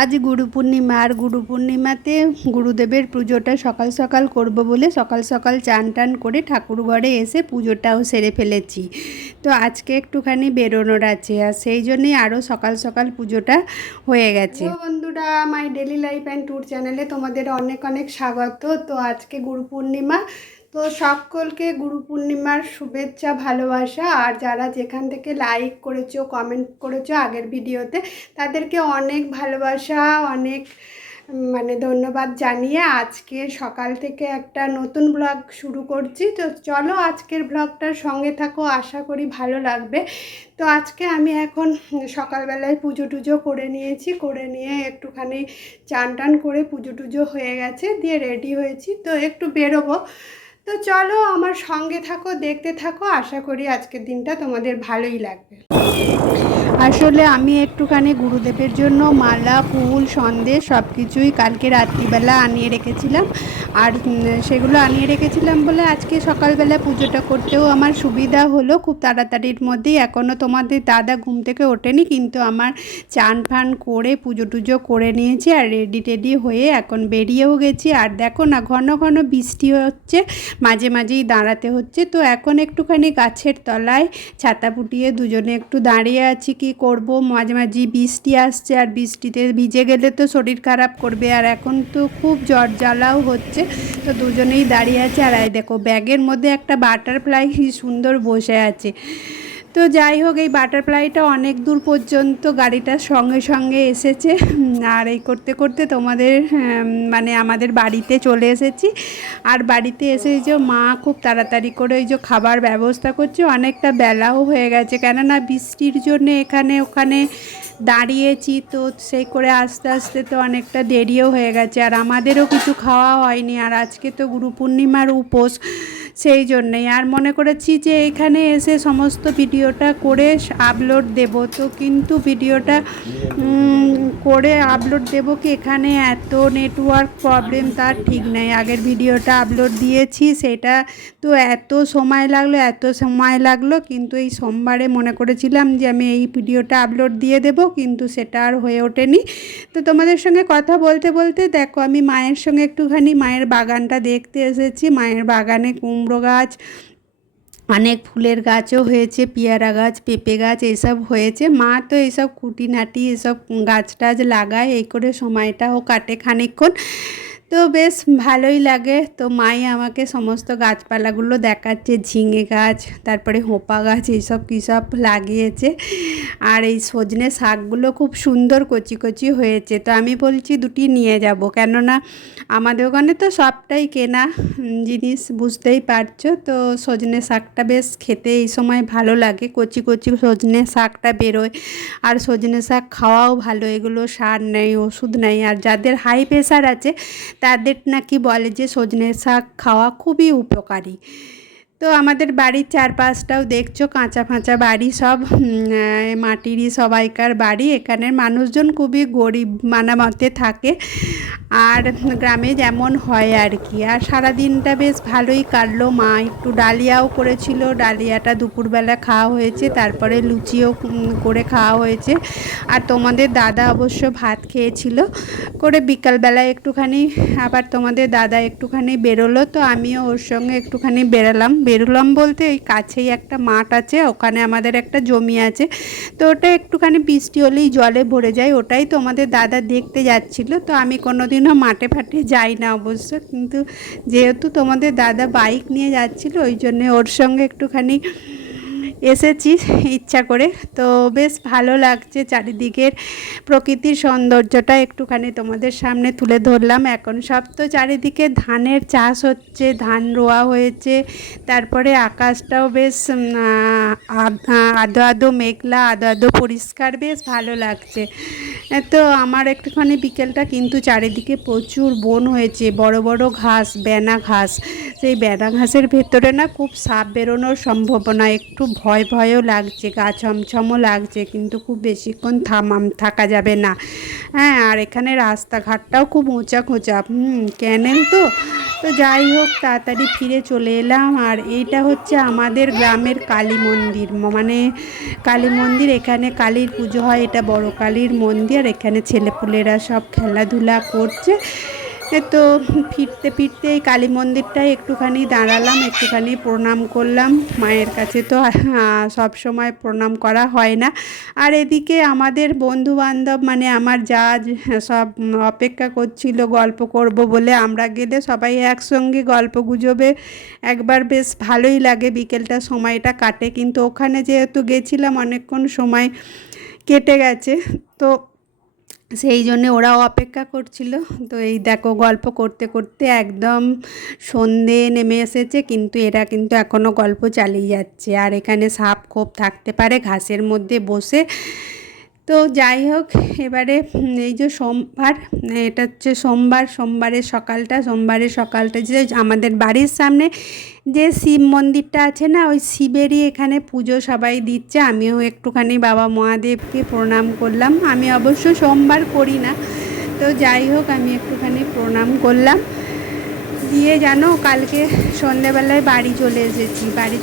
আজ গুরু পূর্ণিমা। আর গুরু পূর্ণিমাতে গুরুদেবের পুজোটা সকাল সকাল করব বলে সকাল সকাল চান টান করে ঠাকুর ঘরে এসে পুজোটাও সেরে ফেলেছি। তো আজকে একটুখানি বেরোনোর আছে, আর সেই জন্যই আরও সকাল সকাল পুজোটা হয়ে গেছে। তো বন্ধুরা, মাই ডেলি লাইফ অ্যান্ড ট্যুর চ্যানেলে তোমাদের অনেক অনেক স্বাগত। তো আজকে গুরু পূর্ণিমা, তো সকলকে গুরু পূর্ণিমার শুভেচ্ছা ভালোবাসা। আর যারা যেখান থেকে লাইক করেছো, কমেন্ট করেছো আগের ভিডিওতে, তাদেরকে অনেক ভালোবাসা, অনেক ধন্যবাদ জানিয়ে আজকে সকাল থেকে একটা নতুন ব্লগ শুরু করছি। তো চলো আজকের ব্লগটার সঙ্গে থাকো, আশা করি ভালো লাগবে। তো আজকে আমি এখন সকালবেলায় পুজো টুজো করে নিয়েছি, করে নিয়ে একটুখানি চান টান করে পুজো টুজো হয়ে গেছে, দিয়ে রেডি হয়েছি। তো একটু বেরোবো। তো চলো আমার সঙ্গে থাকো, দেখতে থাকো, আশা করি আজকের দিনটা তোমাদের ভালোই লাগবে। আসলে আমি একটুখানি গুরুদেবের জন্য মালা, ফুল, সন্দেশ সব কিছুই কালকে রাত্রিবেলা আনিয়ে রেখেছিলাম। আর সেগুলো আনিয়ে রেখেছিলাম বলে আজকে সকালবেলা পুজোটা করতেও আমার সুবিধা হলো খুব তাড়াতাড়ির মধ্যেই। এখনও তোমাদের দাদা ঘুম থেকে ওঠেনি, কিন্তু আমার চান ফান করে পুজো টুজো করে নিয়েছি আর রেডি টেডি হয়ে এখন বেরিয়েও গেছি। আর দেখো না, ঘন ঘন বৃষ্টি হচ্ছে, মাঝে মাঝেই দাঁড়াতে হচ্ছে। তো এখন একটুখানি গাছের তলায় ছাতা ফুটিয়ে দুজনে একটু দাঁড়িয়ে আছি। কি করব, মাঝে মাঝে বৃষ্টি আসছে, আর বৃষ্টিতে ভিজে গেলে তো শরীর খারাপ করবে। আর এখন তো খুব জ্বর জ্বালাও হচ্ছে, তো দুজনেই দাঁড়িয়ে আছে। আর এই দেখো, ব্যাগের মধ্যে একটা বাটারফ্লাই কি সুন্দর বসে আছে। তো যাই হোক, এই বাটারফ্লাইটা অনেক দূর পর্যন্ত গাড়িটার সঙ্গে সঙ্গে এসেছে। আর এই করতে করতে তোমাদের আমাদের বাড়িতে চলে এসেছি। আর বাড়িতে এসে যে মা খুব তাড়াতাড়ি করে ওই যে খাবার ব্যবস্থা করছে, অনেকটা বেলাও হয়ে গেছে, কেননা বৃষ্টির জন্য এখানে ওখানে দাঁড়িয়েছি। তো সেই করে আস্তে আস্তে তো অনেকটা দেরিও হয়ে গেছে, আর আমাদেরও কিছু খাওয়া হয়নি। আর আজকে তো গুরু পূর্ণিমার উপোস, সেই জন্যেই আর মনে করেছি যে এখানে এসে সমস্ত ভিডিওটা করে আপলোড দেব। তো কিন্তু ভিডিওটা করে আপলোড দেব কি, এখানে এত নেটওয়ার্ক প্রবলেম তার ঠিক নেই। আগের ভিডিওটা আপলোড দিয়েছি, সেটা তো এত সময় লাগলো, কিন্তু এই সোমবারে মনে করেছিলাম যে আমি এই ভিডিওটা আপলোড দিয়ে দেব, কিন্তু সেটা আর হয়ে ওঠেনি। তো তোমাদের সঙ্গে কথা বলতে বলতে দেখো, আমি মায়ের সঙ্গে একটুখানি মায়ের বাগানটা দেখতে এসেছি। মায়ের বাগানে কুমড়ো গাছ, অনেক ফুলের গাছও হয়েছে, পেয়ারা গাছ, পেঁপে গাছ এসব হয়েছে। মা তো এইসব খুঁটিনাটি এসব গাছ টাছ লাগায়, এই করে সময়টাও কাটে খানিকক্ষণ। তো বেশ ভালোই লাগে। তো মাই আমাকে সমস্ত গাছপালাগুলো দেখাচ্ছে, ঝিঙে গাছ, তারপরে হোপা গাছ, এইসব কী সব লাগিয়েছে। আর এই সজনে শাকগুলো খুব সুন্দর কচি কচি হয়েছে। তো আমি বলছি দুটি নিয়ে যাব, কেননা আমাদের ওখানে তো সবটাই কেনা জিনিস, বুঝতেই পারছো। তো সজনে শাকটা বেশ খেতে এই সময় ভালো লাগে, কচি কচি সজনে শাকটা বেরোয়। আর সজনে শাক খাওয়াও ভালো, এগুলো সার নেই, ওষুধ নেই। আর যাদের হাই প্রেশার আছে তাদের নাকি বলে যে সজনে শাক খাওয়া খুবই উপকারী। তো আমাদের বাড়ির চারপাশটাও দেখছো কাঁচা ফাঁচা বাড়ি, সব মাটিরই সবাইকার বাড়ি। এখানের মানুষজন খুবই গরিব মানামতে থাকে, আর গ্রামে যেমন হয় আর কি। আর সারাদিনটা বেশ ভালোই কাটলো। মা একটু ডালিয়াও করেছিল, ডালিয়াটা দুপুরবেলা খাওয়া হয়েছে, তারপরে লুচিও করে খাওয়া হয়েছে। আর তোমাদের দাদা অবশ্য ভাত খেয়েছিল করে। বিকালবেলায় একটুখানি আবার তোমাদের দাদা একটুখানি বেরোলো, তো আমিও ওর সঙ্গে একটুখানি বেরোলাম বলতে ওই কাছেই একটা মাঠ আছে, ওখানে আমাদের একটা জমি আছে। তো ওটা একটুখানি বৃষ্টি হলেই জলে ভরে যায়, ওটাই তোমাদের দাদা দেখতে যাচ্ছিল। তো আমি কোনোদিনও মাঠে ফাটে যাই না অবশ্য, কিন্তু যেহেতু তোমাদের দাদা বাইক নিয়ে যাচ্ছিল, ওই জন্যে ওর সঙ্গে একটুখানি এসেছি ইচ্ছা করে। তো বেশ ভালো লাগছে, চারিদিকের প্রকৃতির সৌন্দর্যটা একটুখানি তোমাদের সামনে তুলে ধরলাম। এখন সব তো চারিদিকে ধানের চাষ হচ্ছে, ধান রোয়া হয়েছে, তারপরে আকাশটাও বেশ আদো আদো মেঘলা, আদো আদো পরিষ্কার, বেশ ভালো লাগছে। তো আমার একটুখানি বিকেলটা, কিন্তু চারিদিকে প্রচুর বন হয়েছে, বড় বড় ঘাস, বেনা ঘাস। সেই বেনা ঘাসের ভেতরে না খুব সাপ বেরোনোর সম্ভাবনা, একটু ভয়ও লাগছে, গা ছমছমও লাগছে, কিন্তু খুব বেশিক্ষণ থাকা যাবে না। হ্যাঁ, আর এখানে রাস্তাঘাটটাও খুব উঁচা খোঁচা, ক্যানেল তো তো যাই হোক তাড়াতাড়ি ফিরে চলে এলাম। আর এইটা হচ্ছে আমাদের গ্রামের কালী মন্দির, মানে কালী মন্দির, এখানে কালীর পুজো হয়, এটা বড় কালীর মন্দির। আর এখানে ছেলেপুলেরা সব খেলাধুলা করছে। তো ফিরতে ফিরতে এই কালী মন্দিরটায় একটুখানি দাঁড়ালাম, একটুখানি প্রণাম করলাম মায়ের কাছে। তো সব সময় প্রণাম করা হয় না। আর এদিকে আমাদের বন্ধু বান্ধব মানে আমার যা সব অপেক্ষা করছিল গল্প করব বলে, আমরা গেলে সবাই একসঙ্গে গল্প গুজবে একবার বেশ ভালোই লাগে, বিকেলটা সময়টা কাটে। কিন্তু ওখানে যেহেতু গেছিলাম অনেকক্ষণ সময় কেটে গেছে, তো সেই জন্যে ওরাও অপেক্ষা করছিল। তো এই দেখো গল্প করতে করতে একদম সন্ধে নেমে এসেছে, কিন্তু এরা কিন্তু এখনও গল্প চালিয়ে যাচ্ছে। আর এখানে সাপ খোপ থাকতে পারে ঘাসের মধ্যে বসে। তো যাই হোক, এবারে এই যে সোমবার, এটা হচ্ছে সোমবারের সকালটা যে আমাদের বাড়ির সামনে যে শিব মন্দিরটা আছে না, ওই শিবেরই এখানে পুজো সবাই দিচ্ছে। আমিও একটুখানি বাবা মহাদেবকে প্রণাম করলাম। আমি অবশ্য সোমবার করি না, তো যাই হোক আমি একটুখানি প্রণাম করলাম। দিয়ে জানো কালকে সন্ধ্যেবেলায় বাড়ি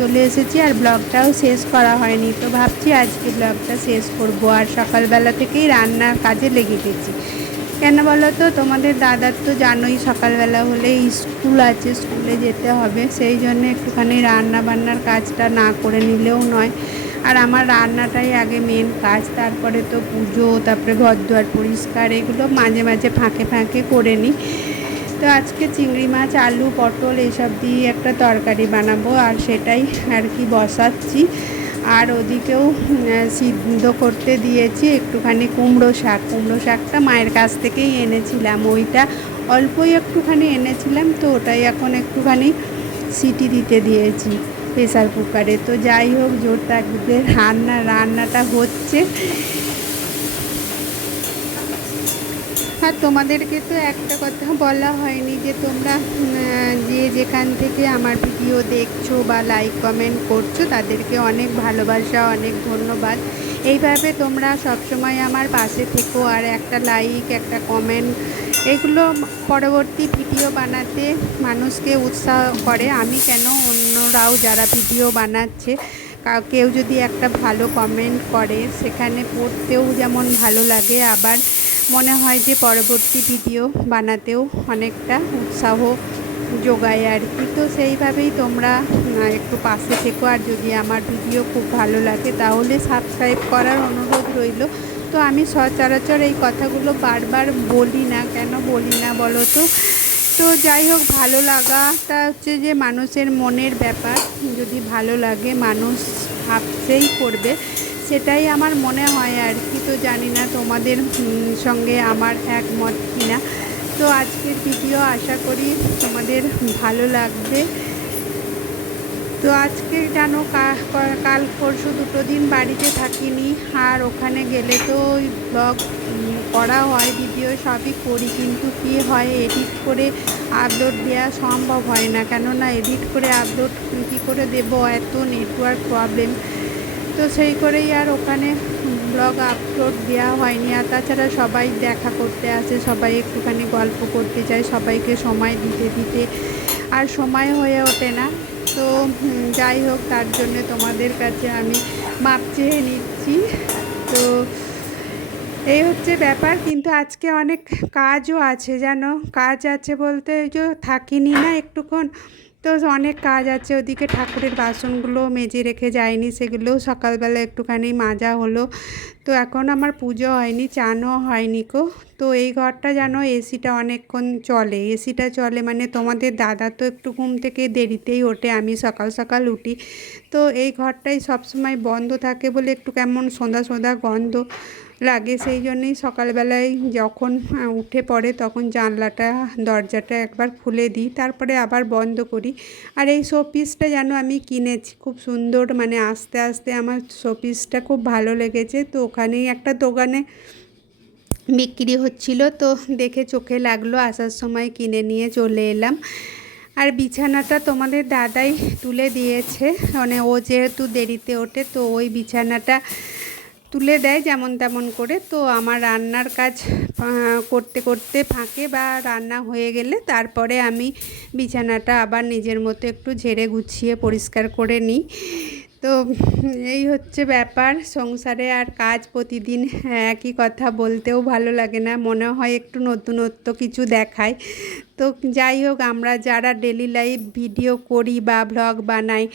চলে এসেছি আর ব্লগটাও শেষ করা হয়নি। তো ভাবছি আজকে ব্লগটা শেষ করব। আর সকালবেলা থেকেই রান্নার কাজে লেগে গেছি। কেন বলো তো, তোমাদের দাদার তো জানোই সকালবেলা হলে স্কুল আছে, স্কুলে যেতে হবে, সেই জন্য একটুখানি রান্না বান্নার কাজটা না করে নিলেও নয়। আর আমার রান্নাটাই আগে মেন কাজ, তারপরে তো পুজো, তারপরে ঘর দুয়ার পরিষ্কার, এগুলো মাঝে মাঝে ফাঁকে ফাঁকে করে নিই। তো আজকে চিংড়ি মাছ, আলু, পটল এসব দিয়ে একটা তরকারি বানাবো, আর সেটাই আর কি বসাচ্ছি। আর ওদিকেও সিদ্ধ করতে দিয়েছি একটুখানি কুমড়ো শাকটা মায়ের কাছ থেকেই এনেছিলাম, ওইটা অল্পই একটুখানি এনেছিলাম। তো ওটাই এখন একটুখানি সিটি দিতে দিয়েছি প্রেসার কুকারে। তো যাই হোক জোর থাকবে, রান্নাটা হচ্ছে। আর তোমাদেরকে তো একটা কথা বলা হয়নি যে তোমরা যে যেখান থেকে আমার ভিডিও দেখছো বা লাইক কমেন্ট করছো তাদেরকে অনেক ভালোবাসা, অনেক ধন্যবাদ। এইভাবে তোমরা সবসময় আমার পাশে থেকো, আর একটা লাইক, একটা কমেন্ট, এগুলো পরবর্তী ভিডিও বানাতে মানুষকে উৎসাহ করে। আমি কেন, অন্যরাও যারা ভিডিও বানাচ্ছে কেউ যদি একটা ভালো কমেন্ট করে সেখানে পড়তেও যেমন ভালো লাগে, আবার মনে হয় যে পরবর্তী ভিডিও বানাতেও অনেকটা উৎসাহ যোগায় আর কি। তো সেইভাবেই তোমরা একটু পাশে থেকো। আর যদি আমার ভিডিও খুব ভালো লাগে তাহলে সাবস্ক্রাইব করার অনুরোধ রইল। তো আমি সচরাচর এই কথাগুলো বারবার বলি না, কেন বলি না বলো তো? তো যাই হোক, ভালো লাগাটা হচ্ছে যে মানুষের মনের ব্যাপার, যদি ভালো লাগে মানুষ ভাবছেই করবে, সেটাই আমার মনে হয় আর কি। তো জানি না তোমাদের সঙ্গে আমার একমত কিনা। তো আজকের ভিডিও আশা করি তোমাদের ভালো লাগবে। তো আজকে জানো কাল পরশু দুটো দিন বাড়িতে থাকিনি, আর ওখানে গেলে তো ওই ব্লগ করা হয়, ভিডিও সবই করি, কিন্তু কি হয় এডিট করে আপলোড দেওয়া সম্ভব হয় না। কেননা এডিট করে আপলোড কী করে দেবো, এত নেটওয়ার্ক প্রবলেম। তো সেই করেই আর ওখানে ব্লগ আপলোড দেওয়া হয়নি। আর তাছাড়া সবাই দেখা করতে আসে, সবাই একটুখানি গল্প করতে চায়, সবাইকে সময় দিতে দিতে আর সময় হয়ে ওঠে না। তো যাই হোক, তার জন্য তোমাদের কাছে আমি মাপ চেয়ে নিচ্ছি। তো এই হচ্ছে ব্যাপার। কিন্তু আজকে অনেক কাজও আছে জানো, কাজ আছে বলতে ওই যে থাকিনি না একটুক্ষণ, তো অনেক কাজ আছে। ওদিকে ঠাকুরের বাসনগুলো মেজে রেখে যায়নি, সেগুলোও সকালবেলা একটুখানি মাজা হলো। তো এখন আমার পুজো হয়নি, চানও হয়নি কো। তো এই ঘরটা জানো এসিটা অনেকক্ষণ চলে, এসিটা চলে মানে তোমাদের দাদা তো একটু ঘুম থেকে দেরিতেই ওঠে, আমি সকাল সকাল উঠি। তো এই ঘরটাই সবসময় বন্ধ থাকে বলে একটু কেমন সন্ধ্যা সন্ধ্যা গন্ধ লাগে, সেই জন্যই সকালবেলায় যখন উঠে পড়ে তখন জানলাটা দরজাটা একবার খুলে দিই, তারপরে আবার বন্ধ করি। আর এই শোপিসটা যেন আমি কিনেছি, খুব সুন্দর, মানে আস্তে আস্তে আমার শোপিসটা খুব ভালো লেগেছে। তো ওখানেই একটা দোকানে বিক্রি হচ্ছিল, তো দেখে চোখে লাগলো, আসার সময় কিনে নিয়ে চলে এলাম। আর বিছানাটা তোমাদের দাদাই তুলে দিয়েছে, মানে ও যেহেতু দেরিতে ওঠে, তো ওই বিছানাটা তুলে দেয় যেমন তেমন করে। তো আমার রান্নার কাজ করতে করতে ফাঁকে বা রান্না হয়ে গেলে তারপরে আমি বিছানাটা আবার নিজের মতো একটু ঝেড়ে গুছিয়ে পরিষ্কার করে নিই। তো এই হচ্ছে ব্যাপার সংসারে। আর কাজ প্রতিদিন একই কথা বলতেও ভালো লাগে না, মনে হয় একটু নতুনত্ব কিছু দেখায়। তো যাই হোক, আমরা যারা ডেলি লাইফ ভিডিও করি বা ব্লগ বানাই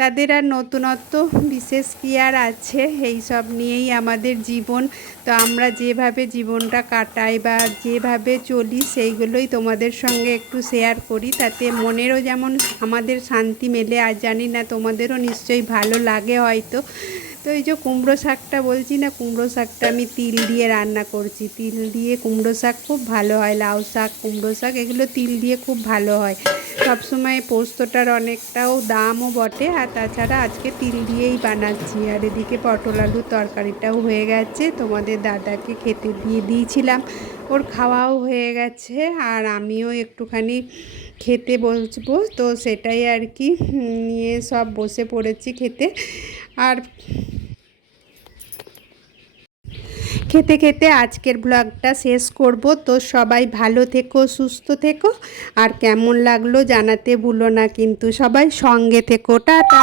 তাদের আর নতুনত্ব বিশেষ কি আর আছে, এই সব নিয়েই আমাদের জীবন। তো আমরা যেভাবে জীবনটা কাটাই বা যেভাবে চলি সেইগুলোই তোমাদের সঙ্গে একটু শেয়ার করি, তাতে মনেরও যেমন আমাদের শান্তি মেলে। আর জানি না তোমাদেরও নিশ্চয়ই ভালো লাগে হয়তো। তো এই যে কুমড়ো শাকটা বলছি না, কুমড়ো শাকটা আমি তিল দিয়ে রান্না করছি। তিল দিয়ে কুমড়ো শাক খুব ভালো হয়, লাউ শাক, কুমড়ো শাক এগুলো তিল দিয়ে খুব ভালো হয়। সবসময় পোস্তটার অনেকটাও দামও বটে, আর তাছাড়া আজকে তিল দিয়েই বানাচ্ছি। আর এদিকে পটল আলুর তরকারিটাও হয়ে গেছে, তোমাদের দাদাকে খেতে দিয়ে দিয়েছিলাম, ওর খাওয়াও হয়ে গেছে। আর আমিও একটুখানি খেতে বসবো, তো সেটাই আর কি নিয়ে সব বসে পড়েছি খেতে। আর খেতে খেতে আজকের ব্লগটা শেষ করব। তো সবাই ভালো থেকো, সুস্থ থেকো, আর কেমন লাগলো জানাতে ভুলো না কিন্তু। সবাই সঙ্গে থেকো, টাটা।